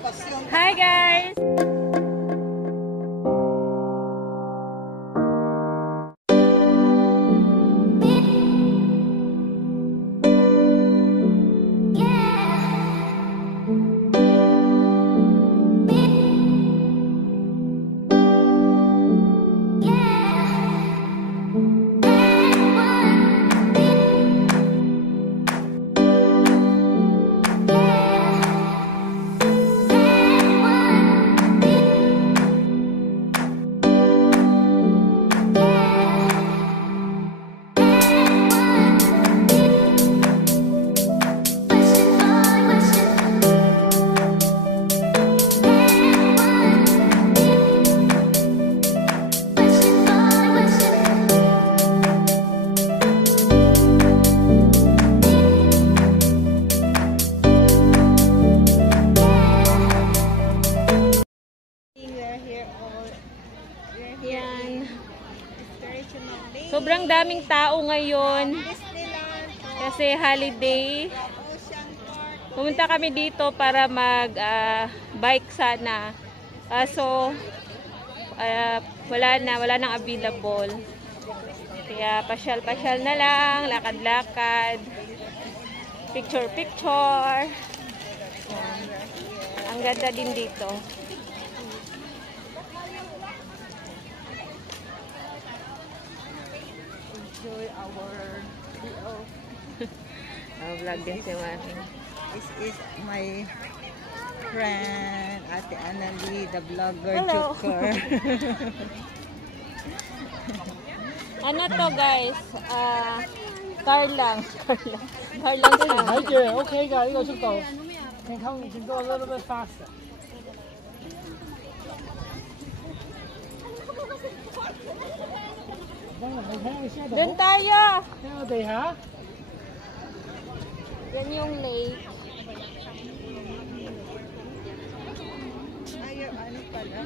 Hi guys! Yan. Sobrang daming tao ngayon kasi holiday. Pumunta kami dito para mag bike sana. So wala nang available. Kaya pasyal-pasyal na lang, lakad-lakad, picture-picture. Ang ganda din dito. Enjoy our video. Vlog din si Mami. This is my friend, Ate Annalie, the vlogger. Hello. Joker. Ano to guys? Car lang. Car lang sa Hi dear, okay guys, 呢個速度，請go a little bit faster。Doon tayo! 睇我地下。 Yan yung lake. Ayaw, ano pala?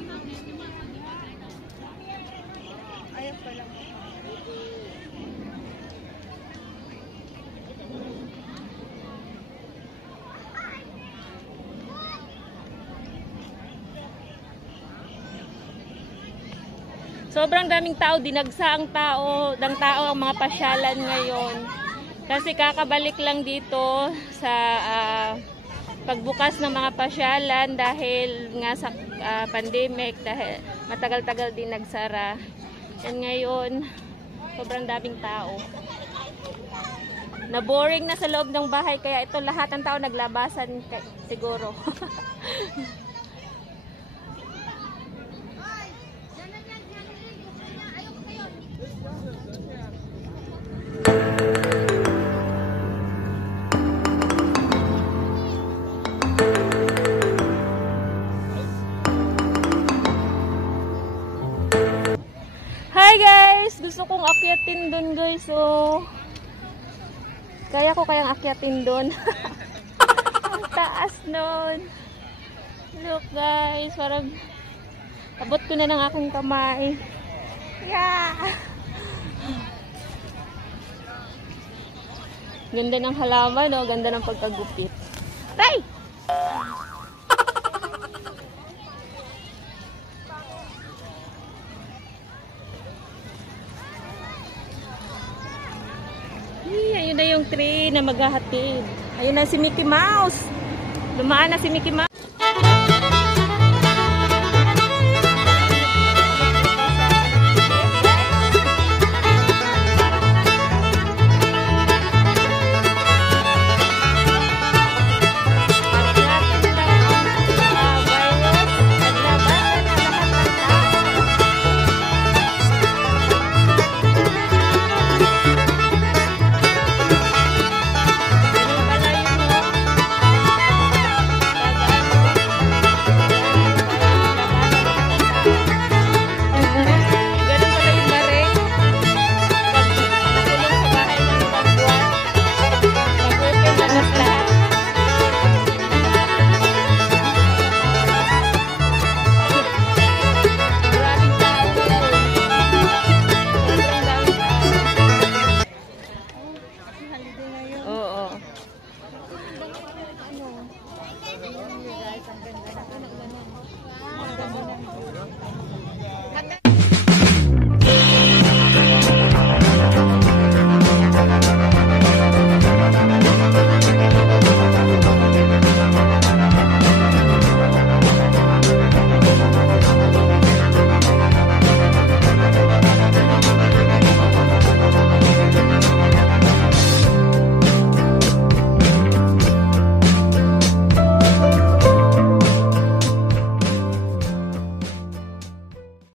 Ayaw pala. Sobrang daming tao, dinagsa ang tao ang mga pasyalan ngayon. Kasi kakabalik lang dito sa pagbukas ng mga pasyalan dahil nga sa pandemic, dahil matagal-tagal din nagsara. And ngayon, sobrang daming tao. Na-boring na sa loob ng bahay, kaya ito lahat ng tao naglabasan siguro. Hi guys! Gusto kong akyatin dun guys. So, kaya ko kayang akyatin dun. Ang taas nun. Look guys, parang abot ko na ng aking kamay. Yeah! Ganda ng halaman, no? Ganda ng pagkagupit. Tay! Ayun na yung tree na maghahatid. Ayun na si Mickey Mouse. Lumaan na si Mickey Mouse.